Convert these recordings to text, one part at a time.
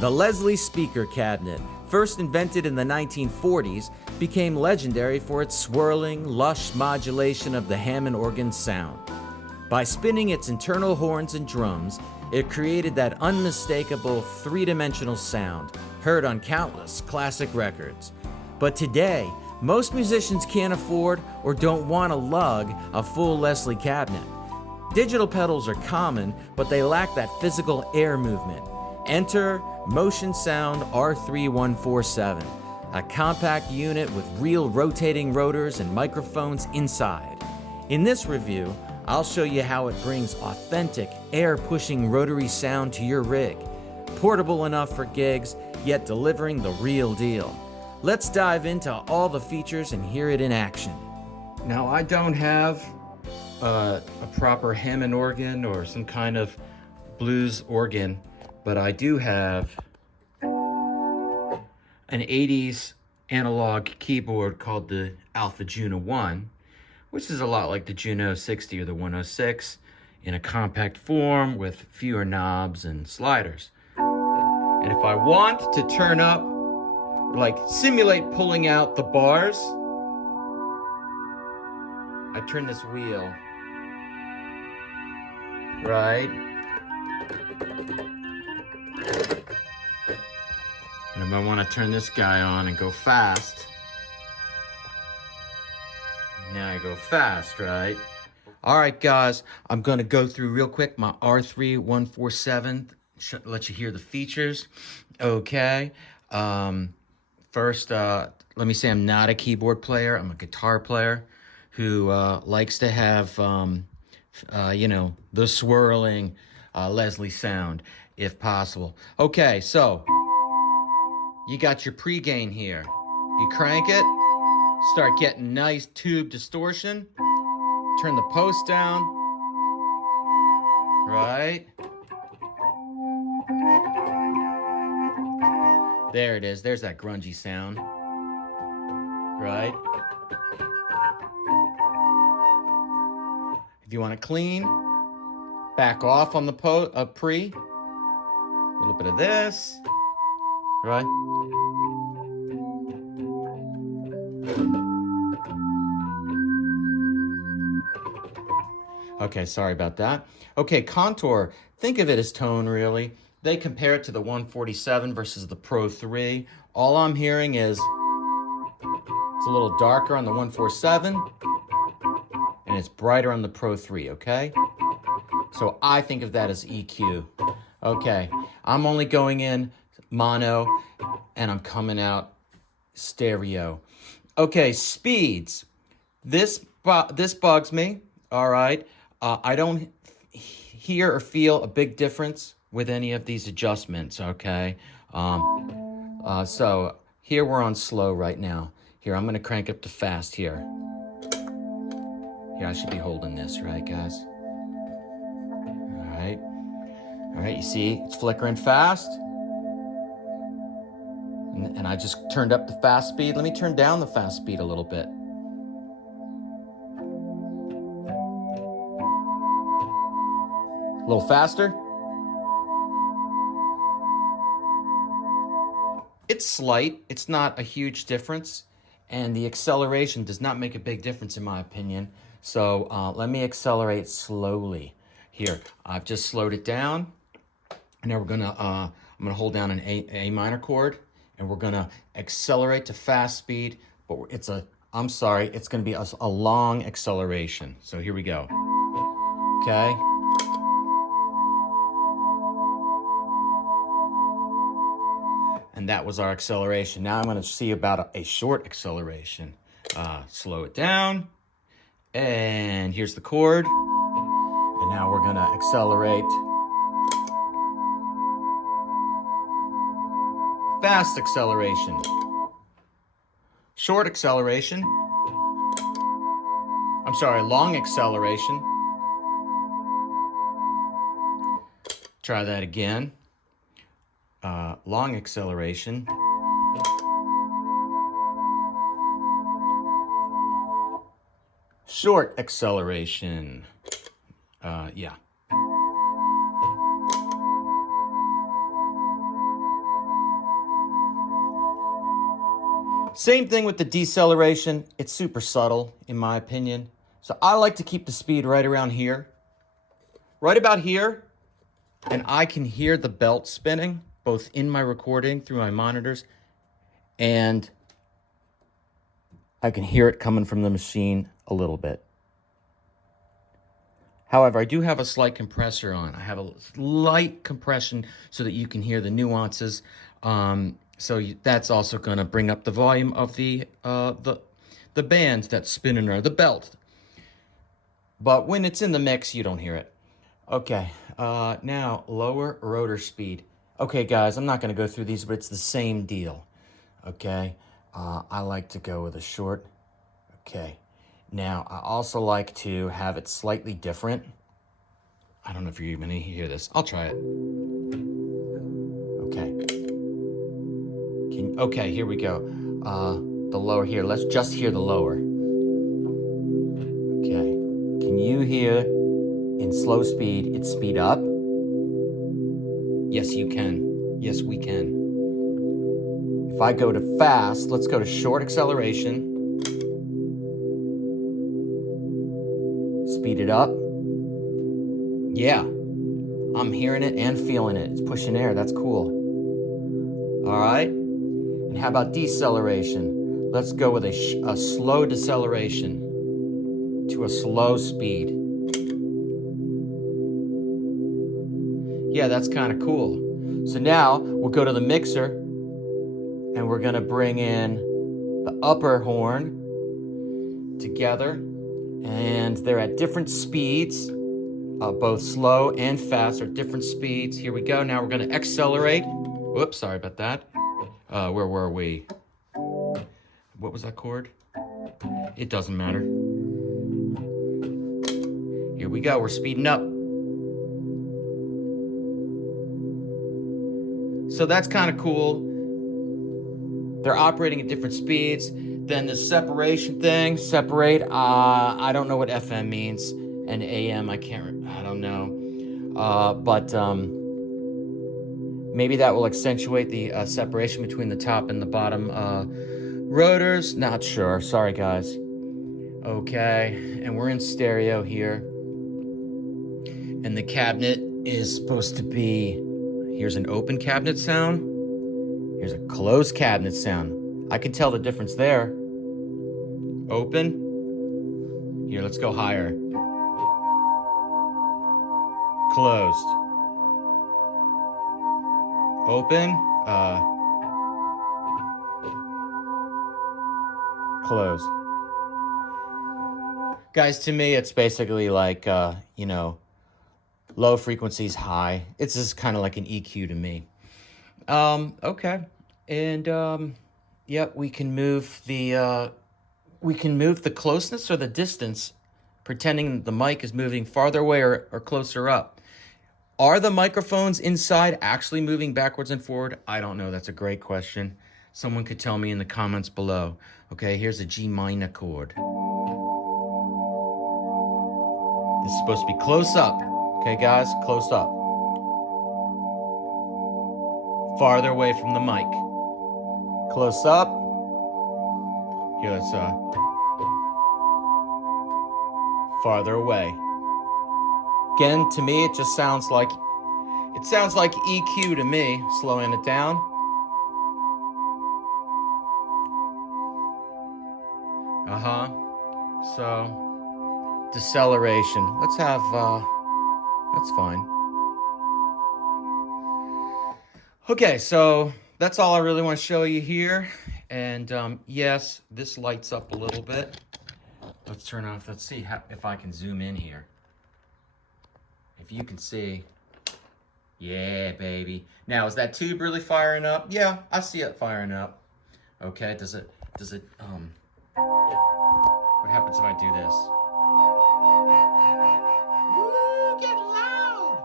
The Leslie speaker cabinet, first invented in the 1940s, became legendary for its swirling, lush modulation of the Hammond organ sound. By spinning its internal horns and drums, it created that unmistakable three-dimensional sound heard on countless classic records. But today, most musicians can't afford or don't want to lug a full Leslie cabinet. Digital pedals are common, but they lack that physical air movement. Enter Motion Sound R3-147, a compact unit with real rotating rotors and microphones inside. In this review, I'll show you how it brings authentic, air-pushing rotary sound to your rig. Portable enough for gigs, yet delivering the real deal. Let's dive into all the features and hear it in action. Now, I don't have a proper Hammond organ or some kind of blues organ, but I do have an 80s analog keyboard called the Alpha Juno 1, which is a lot like the Juno 60 or the 106 in a compact form with fewer knobs and sliders. And if I want to turn up, like simulate pulling out the bars, I turn this wheel, right? And if I want to turn this guy on and go fast, now I go fast, right? All right, guys, I'm going to go through real quick my R3-147, let you hear the features. Okay. First, let me say I'm not a keyboard player. I'm a guitar player who likes to have, the swirling Leslie sound, if possible. Okay, so you got your pre-gain here. You crank it, start getting nice tube distortion. Turn the post down, right? There it is. There's that grungy sound, right? If you want to clean, back off on the pre. A little bit of this, right? Okay, sorry about that. Okay, contour. Think of it as tone, really. They compare it to the 147 versus the Pro 3. All I'm hearing is it's a little darker on the 147 and it's brighter on the Pro 3, okay? So I think of that as EQ. Okay, I'm only going in mono and I'm coming out stereo. Okay, speeds. This bugs me, all right? I don't hear or feel a big difference with any of these adjustments, okay? So here we're on slow right now. Here, I'm gonna crank up to fast here. Here, I should be holding this, right, guys? All right, you see, it's flickering fast. And I just turned up the fast speed. Let me turn down the fast speed a little bit. A little faster. It's slight, it's not a huge difference, and the acceleration does not make a big difference in my opinion. So let me accelerate slowly. Here, I've just slowed it down. And now we're gonna, I'm gonna hold down an A minor chord, and we're gonna accelerate to fast speed, but it's gonna be a long acceleration. So here we go, okay? And that was our acceleration. Now I'm gonna see about a short acceleration. Slow it down, and here's the chord. And now we're gonna accelerate. Fast acceleration. Short acceleration. I'm sorry, long acceleration. Try that again. Long acceleration. Short acceleration. Yeah. Same thing with the deceleration. It's super subtle, in my opinion. So I like to keep the speed right around here. Right about here. And I can hear the belt spinning, both in my recording through my monitors, and I can hear it coming from the machine a little bit. However, I do have a slight compressor on. I have a light compression so that you can hear the nuances. That's also going to bring up the volume of the band that's spinning around the belt. But when it's in the mix, you don't hear it. Okay, now lower rotor speed. Okay, guys, I'm not going to go through these, but it's the same deal. Okay, I like to go with a short. Okay, now I also like to have it slightly different. I don't know if you're even going to hear this. I'll try it. Okay. Okay, here we go. The lower here. Let's just hear the lower. Okay. Can you hear in slow speed it speed up? Yes, you can. Yes, we can. If I go to fast, let's go to short acceleration. Speed it up. Yeah, I'm hearing it and feeling it. It's pushing air. That's cool. All right. And how about deceleration? Let's go with a slow deceleration to a slow speed. Yeah, that's kind of cool. So now we'll go to the mixer and we're going to bring in the upper horn together, and they're at different speeds. Both slow and fast are different speeds. Here we go. Now we're going to accelerate. Whoops, sorry about that. Where were we? What was that chord? It doesn't matter. Here we go. We're speeding up. So that's kind of cool. They're operating at different speeds. Then the separation thing, separate. I don't know what FM means. And AM, I don't know. But maybe that will accentuate the separation between the top and the bottom rotors. Not sure. Sorry, guys. Okay, and we're in stereo here. And the cabinet is supposed to be, here's an open cabinet sound. Here's a closed cabinet sound. I can tell the difference there. Open. Here, let's go higher. Closed. Open. Closed. Guys, to me, it's basically like, low frequencies, high. It's just kind of like an EQ to me. Okay. And, yep, we can move the closeness or the distance, pretending the mic is moving farther away or closer up. Are the microphones inside actually moving backwards and forward? I don't know. That's a great question. Someone could tell me in the comments below. Okay, here's a G minor chord. This is supposed to be close up. Okay, guys, close up. Farther away from the mic. Close up. Here, let's farther away. Again, to me, it just sounds like EQ to me, slowing it down. So, deceleration. Let's have, that's fine. Okay, so that's all I really want to show you here. And yes, this lights up a little bit. Let's turn off, let's see if I can zoom in here. If you can see, yeah, baby. Now, is that tube really firing up? Yeah, I see it firing up. Okay, does it, what happens if I do this? Woo, get loud!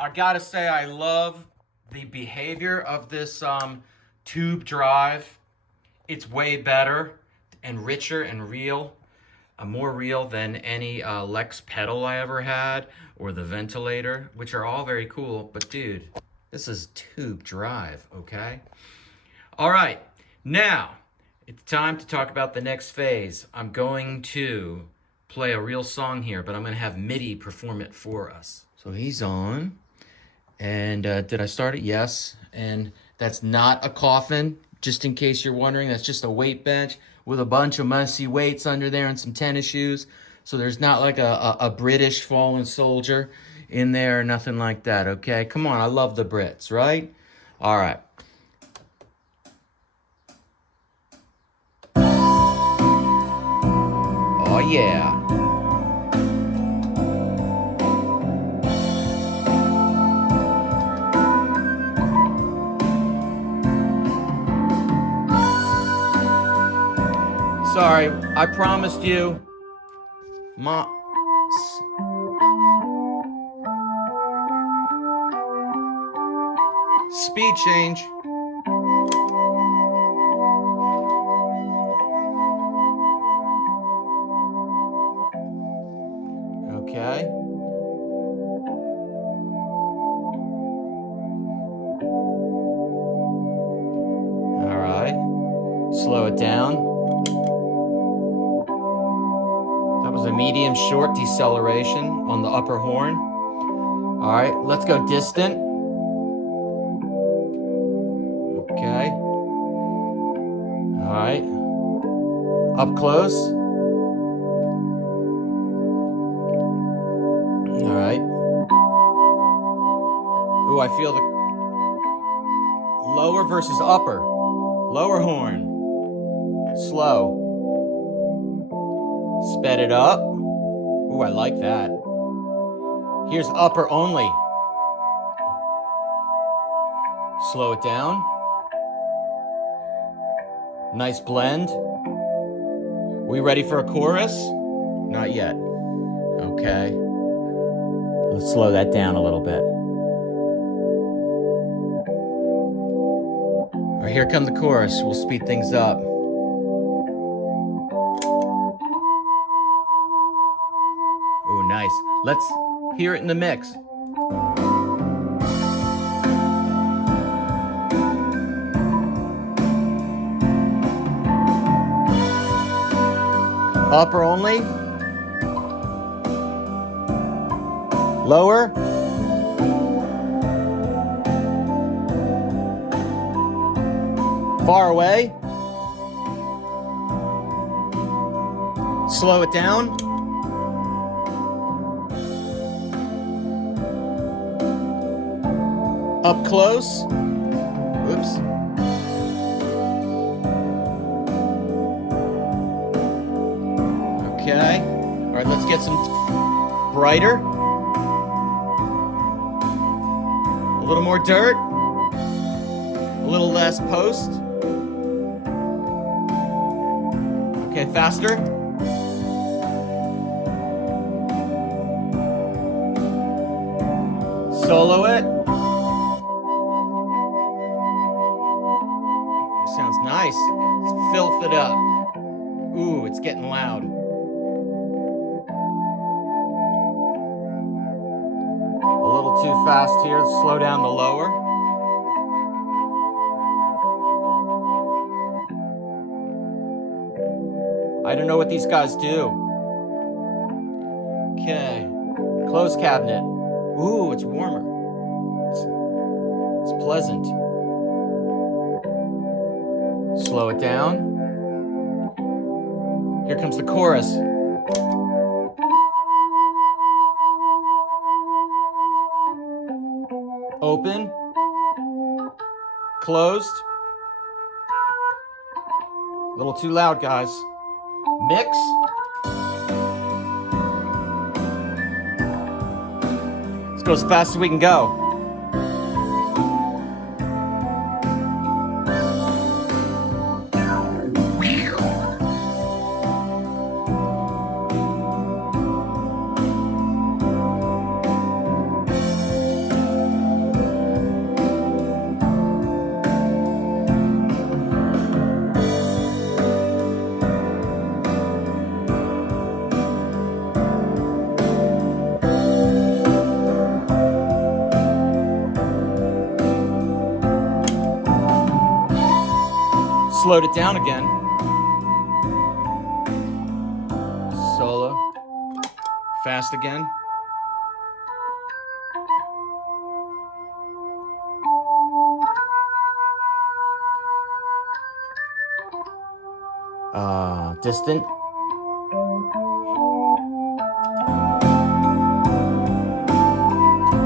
I gotta say, I love the behavior of this tube drive. It's way better and richer and real more real than any Lex pedal I ever had, or the ventilator, which are all very cool. But dude, this is tube drive, okay? All right, now it's time to talk about the next phase. I'm going to play a real song here, but I'm gonna have MIDI perform it for us. So he's on, and did I start it? Yes, and that's not a coffin, just in case you're wondering. That's just a weight bench with a bunch of messy weights under there and some tennis shoes. So there's not like a British fallen soldier in there or nothing like that, okay? Come on, I love the Brits, right? All right. Oh, yeah. Sorry, I promised you. Speed change. Okay. All right. Slow it down. That was a medium short deceleration on the upper horn. All right, let's go distant. Okay. All right. Up close. All right. Ooh, I feel the lower versus upper. Lower horn. Slow. Sped it up. Ooh, I like that. Here's upper only. Slow it down. Nice blend. We ready for a chorus? Not yet. Okay. Let's slow that down a little bit. All right, here come the chorus. We'll speed things up. Oh, nice. Let's hear it in the mix. Upper only. Lower. Far away. Slow it down. Up close. Oops. Okay. All right, let's get some brighter. A little more dirt. A little less post. Okay, faster. Solo it. Sounds nice. Let's filth it up. Ooh, it's getting loud. A little too fast here. Slow down the lower. I don't know what these guys do. Okay. Close cabinet. Ooh, it's warmer. It's pleasant. Slow it down. Here comes the chorus. Open. Closed. A little too loud, guys. Mix. Let's go as fast as we can go. slowed it down again. Solo. Fast again. Distant.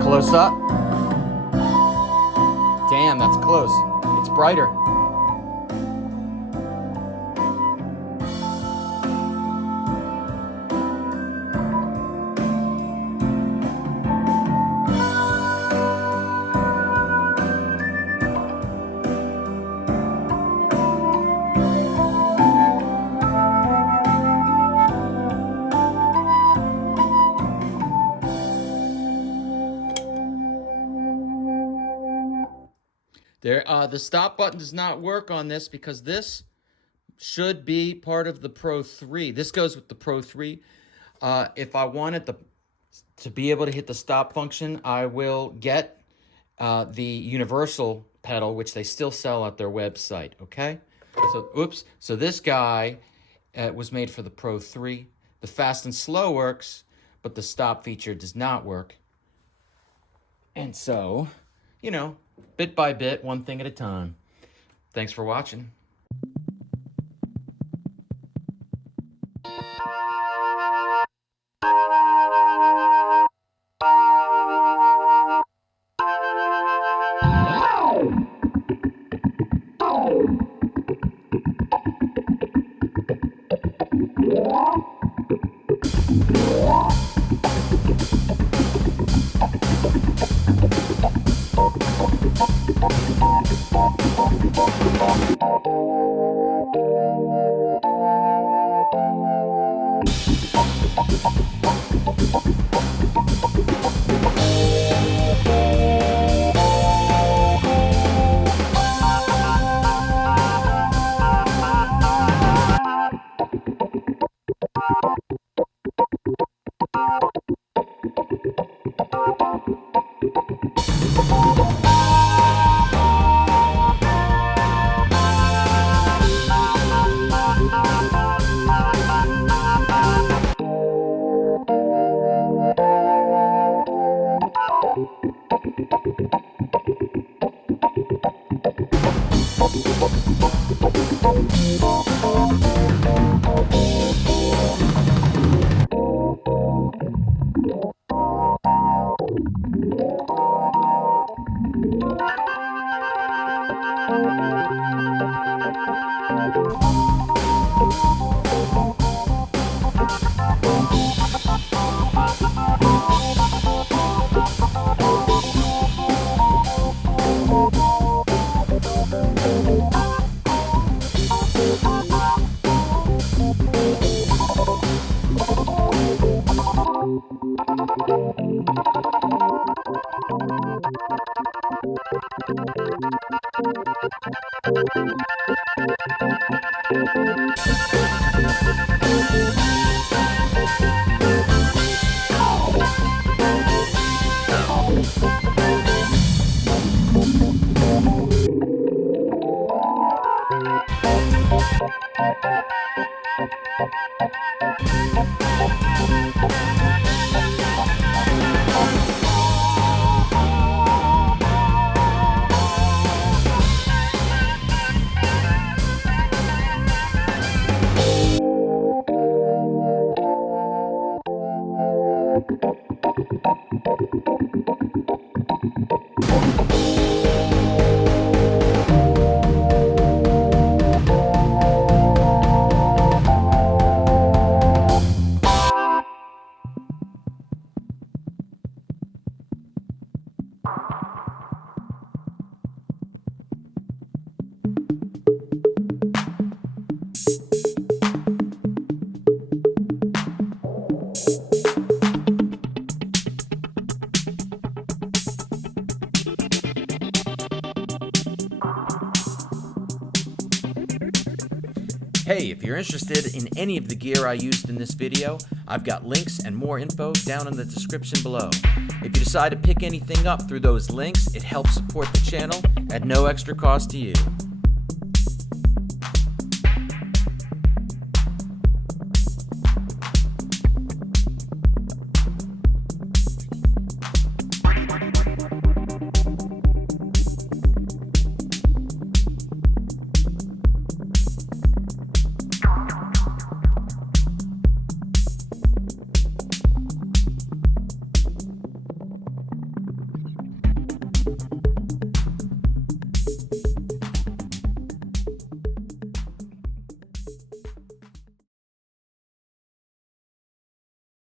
Close up. Damn, that's close. It's brighter. There, the stop button does not work on this because this should be part of the Pro 3. This goes with the Pro 3. If I wanted to be able to hit the stop function, I will get the universal pedal, which they still sell at their website, okay? So, oops. So this guy was made for the Pro 3. The fast and slow works, but the stop feature does not work. And so, you know, bit by bit, one thing at a time. Thanks for watching. Hey, if you're interested in any of the gear I used in this video, I've got links and more info down in the description below. If you decide to pick anything up through those links, it helps support the channel at no extra cost to you. you.